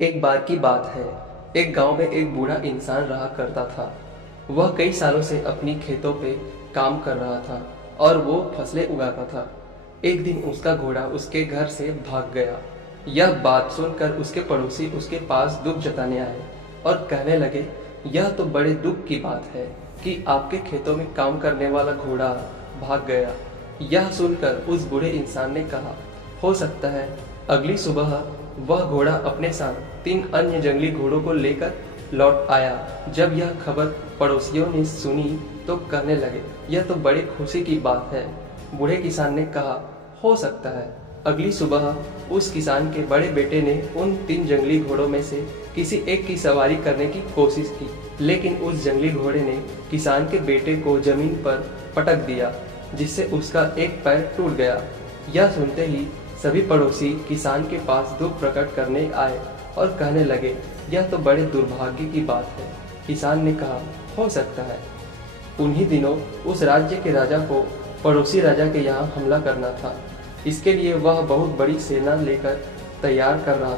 एक बार की बात है। एक गांव में एक बूढ़ा इंसान रहा करता था। वह कई सालों से अपनी खेतों पे काम कर रहा था और वो फसलें उगाता था। एक दिन उसका घोड़ा उसके घर से भाग गया। यह बात सुनकर उसके पड़ोसी उसके पास दुख जताने आए और कहने लगे, यह तो बड़े दुख की बात है कि आपके खेतों में काम करने वाला घोड़ा भाग गया। यह सुनकर उस बूढ़े इंसान ने कहा, हो सकता है अगली सुबह वह घोड़ा अपने साथ 3 अन्य जंगली घोड़ों को लेकर लौट आया। जब यह खबर पड़ोसियों ने सुनी तो कहने लगे, यह तो बड़ी खुशी की बात है। बूढ़े किसान ने कहा, हो सकता है अगली सुबह उस किसान के बड़े बेटे ने उन 3 जंगली घोड़ों में से किसी एक की सवारी करने की कोशिश की, लेकिन उस जंगली घोड़े ने किसान के बेटे को जमीन पर पटक दिया, जिससे उसका एक पैर टूट गया। यह सुनते ही सभी पड़ोसी किसान के पास दुख प्रकट करने आए और कहने लगे, यह तो बड़े दुर्भाग्य की बात है। किसान ने कहा, हो सकता है। उन्हीं दिनों उस राज्य के राजा को पड़ोसी राजा के यहाँ हमला करना था। इसके लिए वह बहुत बड़ी सेना लेकर तैयार कर रहा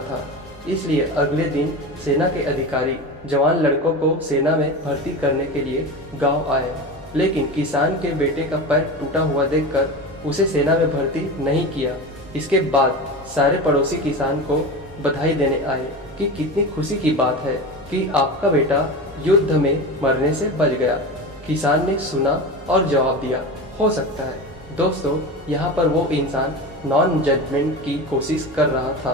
था। इसलिए अगले दिन सेना के अधिकारी जवान लड़कों को सेना में भर्ती करने के लिए गांव आए, लेकिन किसान के बेटे का पैर टूटा हुआ देखकर उसे सेना में भर्ती नहीं किया। इसके बाद सारे पड़ोसी किसान को बधाई देने आए कि कितनी खुशी की बात है कि आपका बेटा युद्ध में मरने से बच गया। किसान ने सुना और जवाब दिया, हो सकता है। दोस्तों, यहाँ पर वो इंसान नॉन जजमेंट की कोशिश कर रहा था,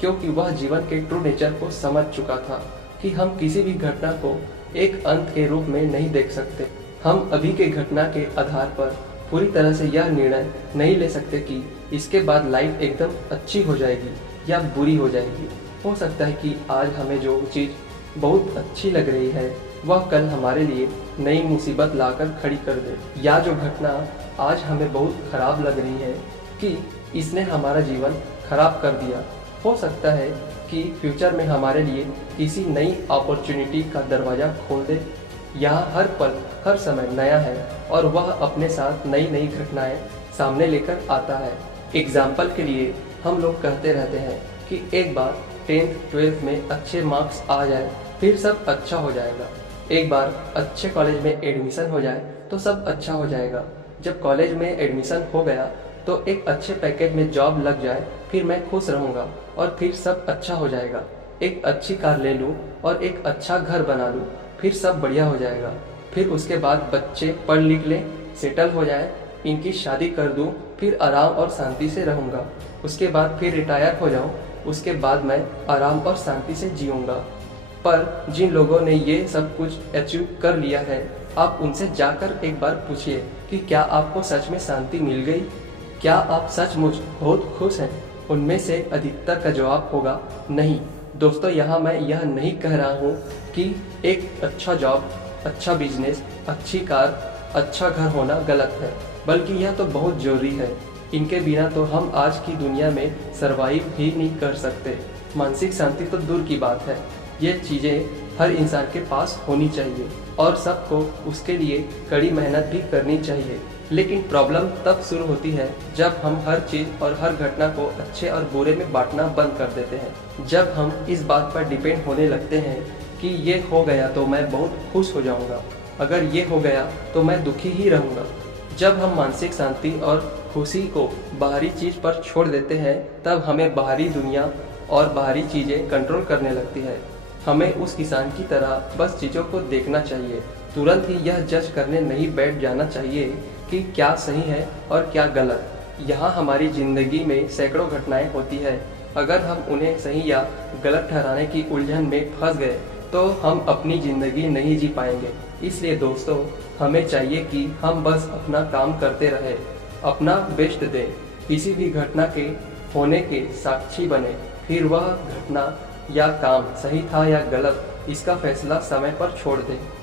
क्योंकि वह जीवन के ट्रू नेचर को समझ चुका था कि हम किसी भी घटना को एक अंत के रूप में नहीं देख सकते। हम अभी के घटना के आधार पर पूरी तरह से यह निर्णय नहीं ले सकते कि इसके बाद लाइफ एकदम अच्छी हो जाएगी या बुरी हो जाएगी। हो सकता है कि आज हमें जो चीज़ बहुत अच्छी लग रही है वह कल हमारे लिए नई मुसीबत लाकर खड़ी कर दे, या जो घटना आज हमें बहुत खराब लग रही है कि इसने हमारा जीवन खराब कर दिया, हो सकता है कि फ्यूचर में हमारे लिए किसी नई अपॉर्चुनिटी का दरवाज़ा खोल दे। यहाँ हर पल हर समय नया है और वह अपने साथ नई नई घटनाएं सामने लेकर आता है। एग्जाम्पल के लिए हम लोग कहते रहते हैं कि एक बार 10th 12th में अच्छे मार्क्स आ जाए फिर सब अच्छा हो जाएगा। एक बार अच्छे कॉलेज में एडमिशन हो जाए तो सब अच्छा हो जाएगा। जब कॉलेज में एडमिशन हो गया तो एक अच्छे पैकेज में जॉब लग जाए फिर मैं खुश रहूँगा और फिर सब अच्छा हो जाएगा। एक अच्छी कार ले लूँ और एक अच्छा घर बना लूँ फिर सब बढ़िया हो जाएगा। फिर उसके बाद बच्चे पढ़ लिख लें, सेटल हो जाए, इनकी शादी कर दूँ, फिर आराम और शांति से रहूँगा। उसके बाद फिर रिटायर हो जाऊँ, उसके बाद मैं आराम और शांति से जीऊँगा। पर जिन लोगों ने ये सब कुछ अचीव कर लिया है, आप उनसे जाकर एक बार पूछिए कि क्या आपको सच में शांति मिल गई? क्या आप सचमुच बहुत खुश हैं? उनमें से अधिकतर का जवाब होगा नहीं। दोस्तों, यहाँ मैं यह नहीं कह रहा हूँ कि एक अच्छा जॉब, अच्छा बिजनेस, अच्छी कार, अच्छा घर होना गलत है, बल्कि यह तो बहुत ज़रूरी है। इनके बिना तो हम आज की दुनिया में सरवाइव ही नहीं कर सकते। मानसिक शांति तो दूर की बात है, ये चीज़ें हर इंसान के पास होनी चाहिए और सबको उसके लिए कड़ी मेहनत भी करनी चाहिए। लेकिन प्रॉब्लम तब शुरू होती है जब हम हर चीज़ और हर घटना को अच्छे और बुरे में बांटना बंद कर देते हैं। जब हम इस बात पर डिपेंड होने लगते हैं कि ये हो गया तो मैं बहुत खुश हो जाऊंगा, अगर ये हो गया तो मैं दुखी ही रहूंगा। जब हम मानसिक शांति और खुशी को बाहरी चीज़ पर छोड़ देते हैं तब हमें बाहरी दुनिया और बाहरी चीज़ें कंट्रोल करने लगती है। हमें उस किसान की तरह बस चीज़ों को देखना चाहिए, तुरंत ही यह जज करने नहीं बैठ जाना चाहिए कि क्या सही है और क्या गलत। यहाँ हमारी ज़िंदगी में सैकड़ों घटनाएं होती है, अगर हम उन्हें सही या गलत ठहराने की उलझन में फंस गए तो हम अपनी ज़िंदगी नहीं जी पाएंगे। इसलिए दोस्तों, हमें चाहिए कि हम बस अपना काम करते रहें, अपना बेस्ट दें, किसी भी घटना के होने के साक्षी बने, फिर वह घटना या काम सही था या गलत इसका फैसला समय पर छोड़ दें।